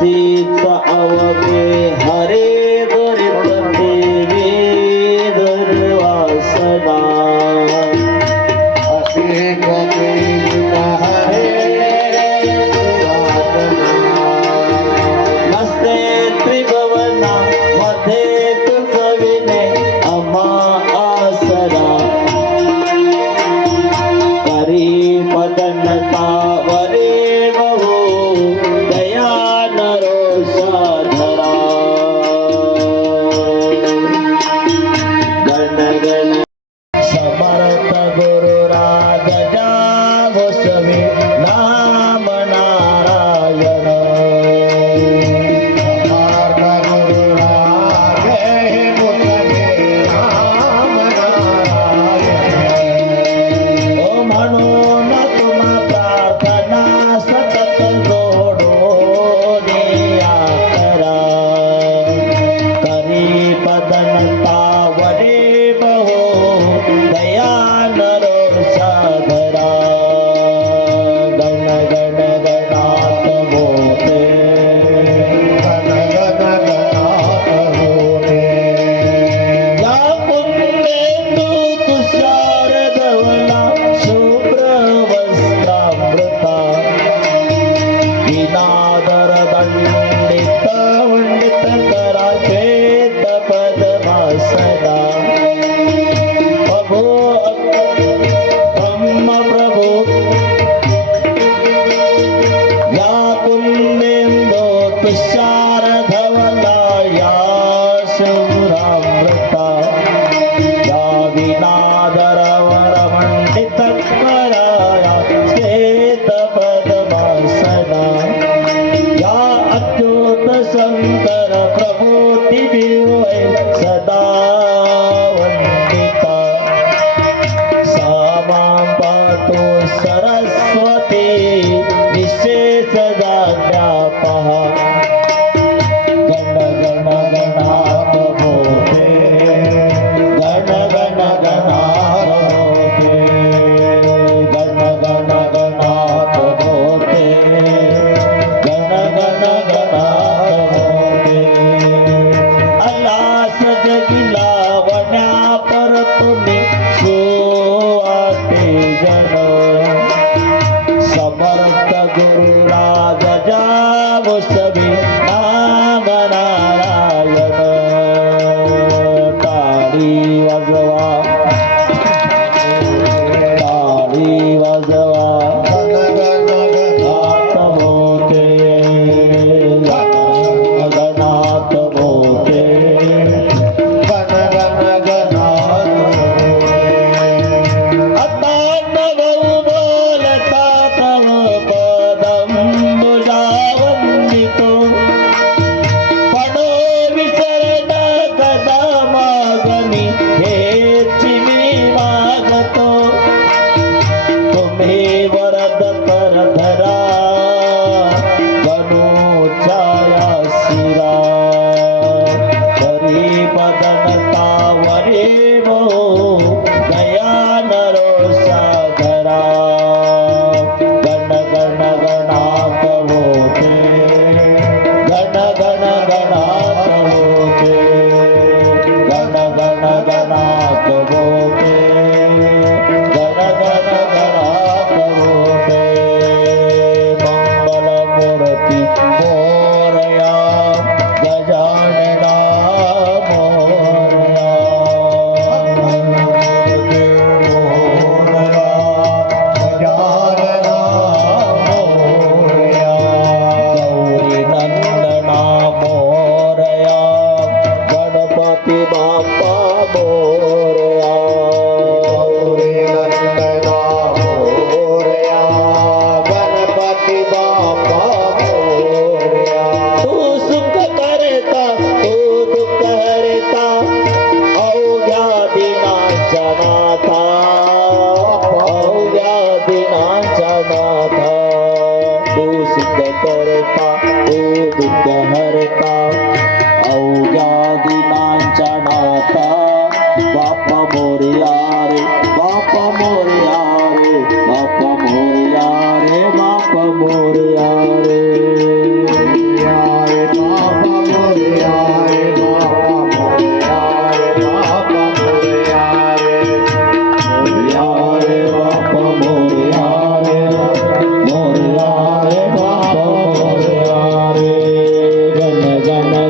Sí.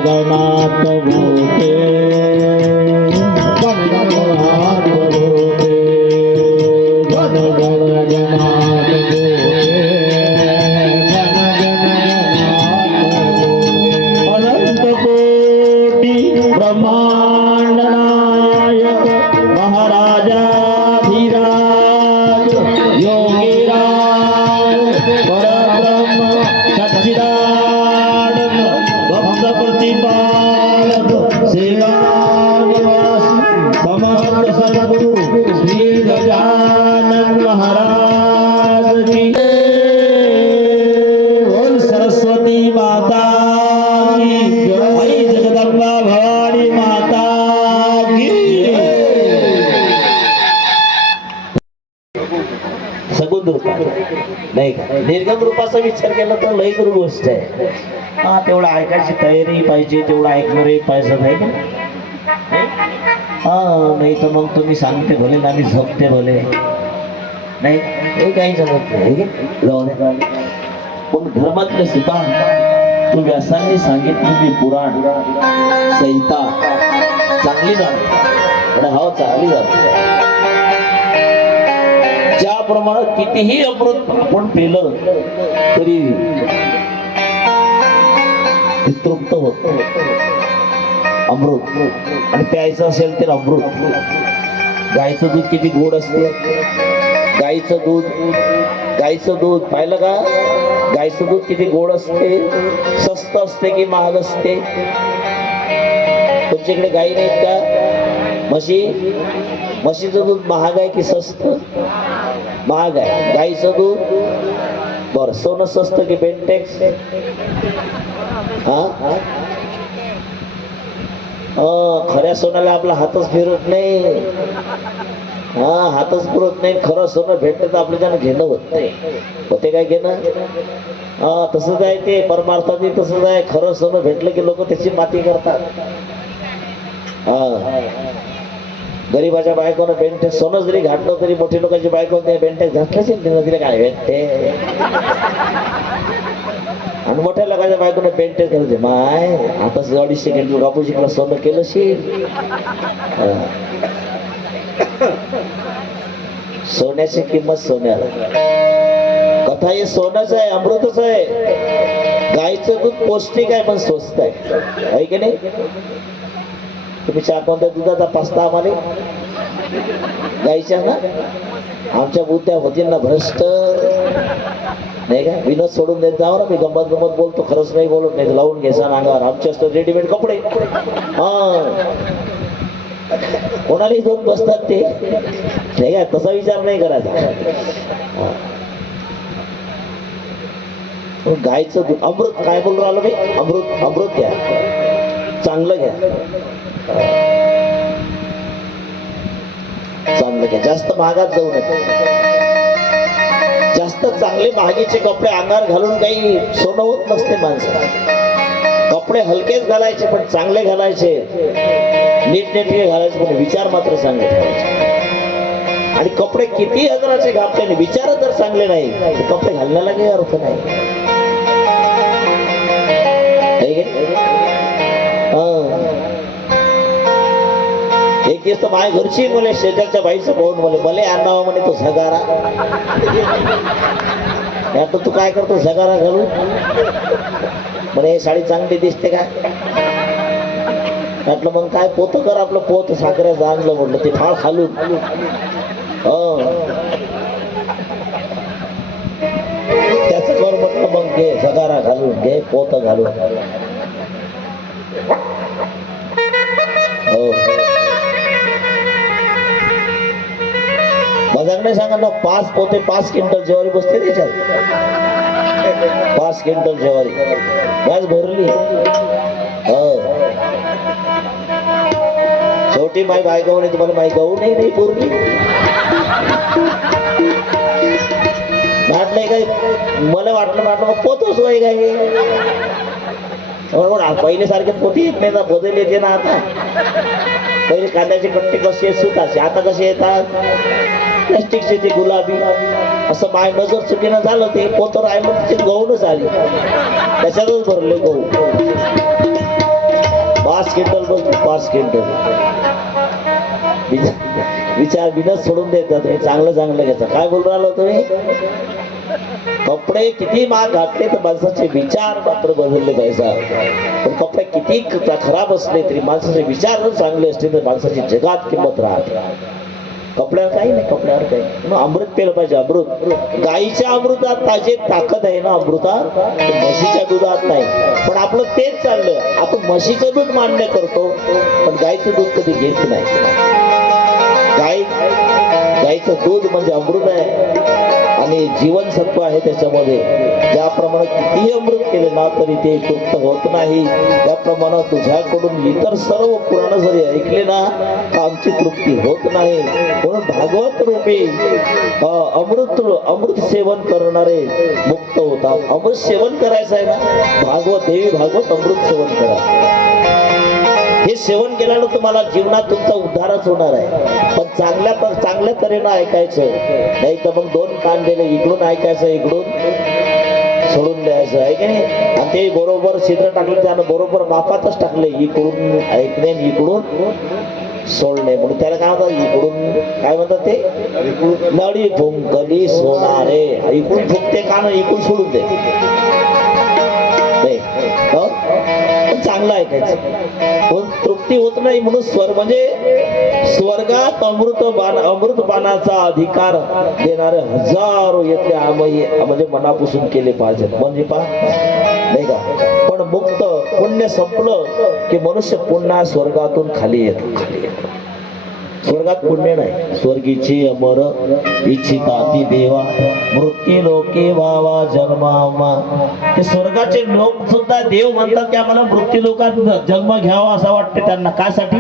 Jagannath विचार केला गोष्ट आहे. हा तेवढं ऐकायची तयारी पाहिजे तेवढं ऐकणारही पाहिजे नाही हा नाही तर मग तुम्ही सांगते भले ना मी झोपते भले. नाही हे काही जमत नाही पण धर्मातले सुद्धा तू व्यासांनी सांगितलेली पुराण. संहिता चांगली जाणते आणि हा चांगली जाते त्याप्रमाणे कितीही अमृत आपण पेलं तरी तृप्त होत अमृत. आणि प्यायचं असेल तर अमृत. गायचं दूध किती गोड असते? गायचं दूध. गायचं दूध. पाहिलं का? गाईचं दूध किती गोड असते? स्वस्त असते की महाग असते? तुमच्याकडे गाई नाहीत का? म्हशी? म्हशीचं दूध महाग आहे की स्वस्त महाग आहे. गाईचं दूध बर सोनं स्वस्त की बेंटेक्स हा? खऱ्या सोन्याला आपला हातच फिरत नाही. हा हातच पुरत नाही. खरं सोनं भेटलं तर आपल्या त्यानं घेणं होत नाही. होते काय घेणं? हा तसंच आहे ते. परमार्थाने तसंच आहे. खरं सोनं भेटलं की लोक त्याची माती करतात. हा. गरीबाच्या बायकोनं बेंटे सोनं जरी घातलं तरी मोठी लोकांची बायको ते बेंटे घातलंच तिनं तिला काय भेटते? आणि मोठ्या लोकांच्या बायकोनं बेंटे करते माय आता अडीचशे सेकंड कापूस शिकला सोनं केलं शी सोन्याची किंमत सोन्याला. कथा हे सोनच आहे अमृतच आहे. गाईचं दूध पौष्टिक आहे पण स्वस्त आहे की नाही? तुम्ही चार कोणत्या दुधाचा पास्ता आम्हाला? गाईच्या ना? आमच्या बुद्ध्या होतील ना भ्रष्ट. नाही का? विनोद सोडून देत जावं ना मी गंमत गंमत बोलतो खरंच नाही बोलत नाही लावून घ्यायचा अंगावर आमच्या असतो रेडीमेड कपडे. हा. कोणालाही दोन बसतात ते. नाही का? तसा विचार नाही करायचा. गायचं दूध अमृत काय बोलून राहिलो मी? अमृत अमृत घ्या. चांगलं घ्या. चांगलं घ्या. जास्त महागात जाऊ नका. जास्त चांगले महागीचे कपडे अंगार घालून काही सोनं होत नसते माणसं. कपडे हलकेच घालायचे पण चांगले घालायचे. नीटनेटके घालायचे पण विचार मात्र चांगले ठेवायचे. आणि कपडे किती हजाराचे घातले आणि विचार जर चांगले नाही. तर कपडे घालण्याला काही अर्थ नाही. तेच तर माझ्या घरची मुले शेजारच्या बाईचं पाहून मुले मले आणावा हो म्हणे तो झगारा. आता तू काय करतो झगारा घालून? म्हणे हे साडी चांगली दिसते का? म्हटलं मग काय पोत कर आपलं पोत साखरेचं आणलं म्हटलं ते फाळ खालून. हो. त्याच कर म्हटलं मग घे सगारा घालून घे पोत घालून. हो. सगळे नाही सांगा ना पाच पोते पाच क्विंटल ज्वारी बसते त्याच्यात. पाच क्विंटल ज्वारी. बस भरली. हो. शेवटी माई गाऊ नाही तुम्हाला माय गहू नाही नाही पुरली. वाटलंय काय? मला वाटलं वाटलं मग वय काय? बरोबर पहिले सारखे पोती येत नाही ना बदल येते ना आता. पहिले कांद्याचे कट्टे कसे सुताचे आता कसे येतात? प्लॅस्टिकचे ते गुलाबी. असं माय नजर चुकीनं झालं ते पोतर आहे मग ते गहूनच आली त्याच्यातच भरले गहू. पाच क्विंटल बघ पाच क्विंटल. विचार बिनच सोडून देतात तुम्ही चांगलं चांगलं घ्यायचं काय बोलून राहिलो तुम्ही? कपडे किती महाग घातले तर माणसाचे विचार मात्र बदलले पाहिजे. पण कपडे किती खराब असले तरी माणसाचे विचार जर चांगले असले तर माणसाची जगात किंमत राहते. कपड्यावर काही नाही कपड्यावर काही मग अमृत पेलं पाहिजे अमृत. गाईच्या अमृतात ताजे ताकद आहे ना अमृतात म्हशीच्या दुधात नाही. पण आपलं तेच चाललं. आपण म्हशीचं दूध मान्य करतो पण गाईचं दूध कधी घेत नाही. गाय गाईचं दूध म्हणजे अमृत आहे. आणि जीवनसत्व आहे त्याच्यामध्ये. ज्याप्रमाणे कितीही अमृत केले ना तरी ते तृप्त होत नाही. त्याप्रमाणे तुझ्याकडून इतर सर्व पुराण जरी ऐकले ना तर आमची तृप्ती होत नाही. म्हणून भागवत रूपी अमृत अमृत सेवन करणारे मुक्त होतात. अमृत सेवन करायचं आहे ना? भागवत देवी भागवत अमृत सेवन करा. हे सेवन केल्यानं तुम्हाला जीवनात तुमचा उद्धारच होणार आहे. पण चांगल्या चांगल्या तऱ्हेनं ऐकायचं. नाही तर मग दोन कान दिले इकडून ऐकायचं इकडून सोडून द्यायचं. आहे की नाही? आणि ते बरोबर छिद्र टाकले त्यानं बरोबर मापातच टाकले. इकडून ऐकणे इकडून सोडणे. म्हणून त्याला काय म्हणतात? इकडून काय म्हणतात ते? नळी फुंकली सोनारे इकडून फुकते कान इकडून सोडून दे. हो? चांगलं ऐकायचं. हो? प्राप्ती होत नाही म्हणून स्वर म्हणजे स्वर्गात अमृत बाण अमृत बाणाचा अधिकार देणारे हजारो येते आमही म्हणजे मनापासून केले पाहिजेत म्हणजे पा नाही का? पण मुक्त पुण्य संपलं की मनुष्य पुन्हा स्वर्गातून खाली येतो खाली येतो. स्वर्गात पुण्य नाही. स्वर्गीचे अमर इच्छिता ती देवा. मृत्यू लोके वावा जन्मामा. ते स्वर्गाचे लोक सुद्धा देव म्हणतात की आम्हाला मृत्यू लोकात जन्म घ्यावा असं वाटते त्यांना. कासाठी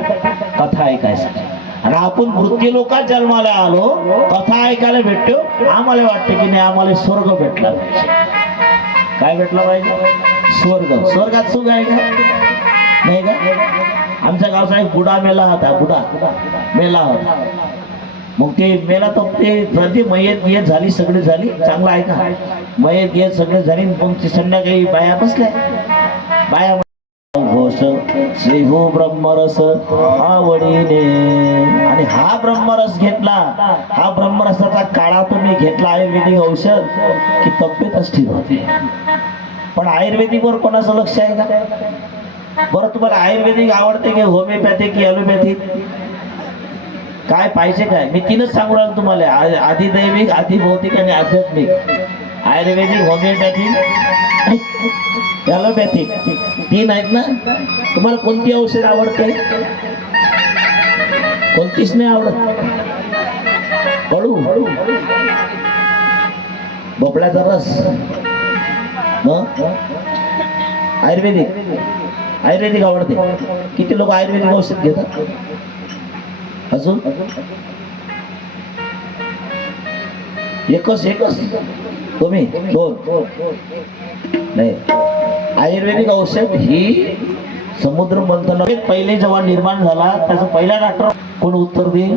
कथा ऐकायसाठी. आणि आपण मृत्यू लोकात जन्माला आलो कथा ऐकायला भेटतो. आम्हाला वाटते की नाही आम्हाला स्वर्ग भेटला. काय भेटला पाहिजे? स्वर्ग. स्वर्गात सुख आहे का? नाही का? आमच्या गावचा एक बुडा मेला होता बुडा. मेला होता. मग ते मेला तर ते प्रति मयत मयत झाली सगळी झाली. चांगला आहे का? मयत येत सगळी झाली. मग ते संध्याकाळी बाया बसल्या. बाया घोष श्री हो, हो ब्रह्मरस आवडीने. आणि हा ब्रह्मरस घेतला. हा ब्रह्मरसाचा काळा तुम्ही घेतला आयुर्वेदिक औषध की तब्येतच ठीक होते. पण आयुर्वेदिक वर कोणाचं लक्ष आहे का? बरं तुम्हाला आयुर्वेदिक आवडते की होमिओपॅथिक की ॲलोपॅथिक काय पाहिजे काय? मी तीनच सांगू राहिलो तुम्हाला. आधी दैविक आधी भौतिक आणि आध्यात्मिक. आयुर्वेदिक होमिओपॅथिक ॲलोपॅथिक तीन आहेत ना? तुम्हाला कोणती औषध आवडते? कोणतीच नाही आवडत? हळू भोपळ्याचा रस. मग आयुर्वेदिक. आयुर्वेदिक आवडते. किती लोक आयुर्वेदिक औषध घेतात? अजून? एकच एकच. तुम्ही? दोन. नाही. आयुर्वेदिक औषध ही समुद्र मंथन पहिले जेव्हा निर्माण झाला त्याचा पहिला डॉक्टर कोण उत्तर देईल?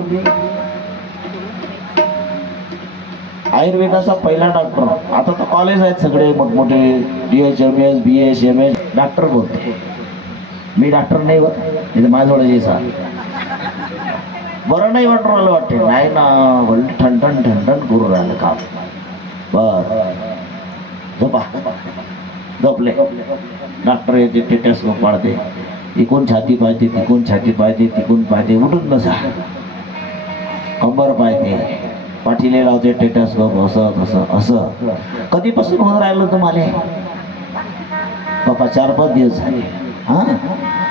आयुर्वेदाचा पहिला डॉक्टर आता तर कॉलेज आहेत सगळे मोठमोठे D H M S B S M S doctor बोलतो मी डॉक्टर नाही होत. इथे माझ्याजवळ सांग बरं नाही वाटून राहिलं वाटते नाही ना भले ठणठण ठणठण करू राहिलं काम. बर. झोपा. झोपले. डॉक्टर येते टेटस्कोप पाडते इकून छाती पाहते तिकून छाती पाहते तिकून पाहते उठून बसा कंबर पाहते पाठीले लावते टेटस्कोप असं तसं असं. कधीपासून होऊन राहिलं तुम्हाला? बापा चार पाच दिवस झाले. हा?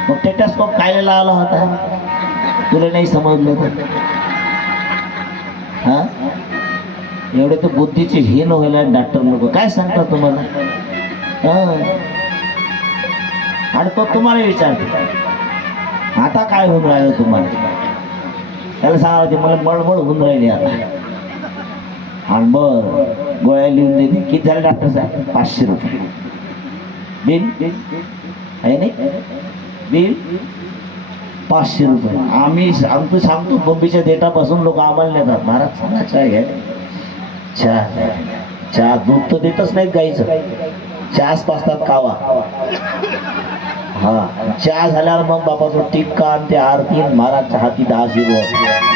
मग टेटास्कोप काय लावला होता? तुला नाही समजलं तर. हा? एवढे तर बुद्धीचे हीन व्हायला डॉक्टर लोक काय सांगतात तुम्हाला? हा? आणि तो तुम्हाला विचारतो आता काय होऊन राहिलं तुम्हाला? त्याला सांगा ते मला बळबळ होऊन राहिली आता. आणि बर गोळ्या लिहून देते. किती झाले डॉक्टर साहेब? पाचशे रुपये. बिल आहे नाही? बिल पाचशे रुपये. आम्ही सांगतो सांगतो बंबीच्या देठापासून लोक आम्हाला नेतात. महाराज सांगा चहा घ्या. चहा चहा दूध तर देतच नाहीत गाईचं. चहाच पाचतात कावा. हा. चहा झाल्यावर मग बापाचं टिक्का आणि ते आरती आणि महाराजच्या हाती दहा शिरो